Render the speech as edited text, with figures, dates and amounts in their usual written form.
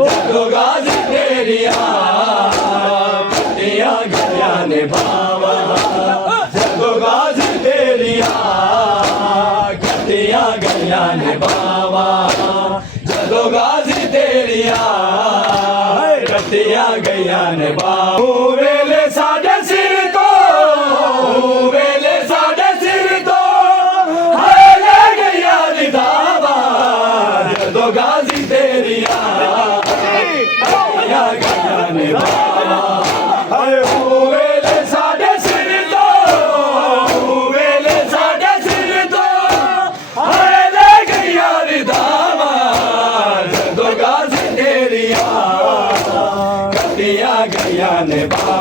ਜਦੋਂ ਗਾਜ਼ੀ ਤੇਰੀਆਂ ਕੱਟੀਆਂ ਗਈਆਂ ਨੇ ਬਾਵਾ ਜਦੋਂ ਗਾਜ਼ੀ ਤੇਰੀਆਂ ਕੱਟੀਆਂ ਗਈਆਂ ਨੇ ਬਾਵਾ ਜਦੋਂ ਗਾਜ਼ੀ ਤੇਰੀਆਂ ਕੱਟੀਆਂ ਗਈਆਂ ਨੇ ਬਾਵਾ ਵੇਲੇ ਸਾਡੇ ਸਿਰ ਤੋਂ ਵੇਲੇ ਸਾਡੇ ਸਿਰ ਤੋਂ ਹਾਏ ਲੈ ਗਈਆਂ ਨਿਦਾਵਾ ਜਦੋਂ ਗਾਜ਼ੀ ਤੇਰੀਆਂ ਕੱਟੀਆਂ ਗਈਆਂ ਨੇ ਬਾਵਾ ਹਾਏ ਵੇਲੇ ਸਾਡੇ ਸਿਰ ਤੋਂ ਵੇਲੇ ਸਾਡੇ ਸਿਰ ਤੋਂ ਹਾਏ ਲੈ ਗਈਆਂ ਨਿਦਾਵਾ ਜਦੋਂ ਗਾਜ਼ੀ ਤੇਰੀਆਂ ਕੱਟੀਆਂ ਗਈਆਂ ਨੇ ਬਾਵਾ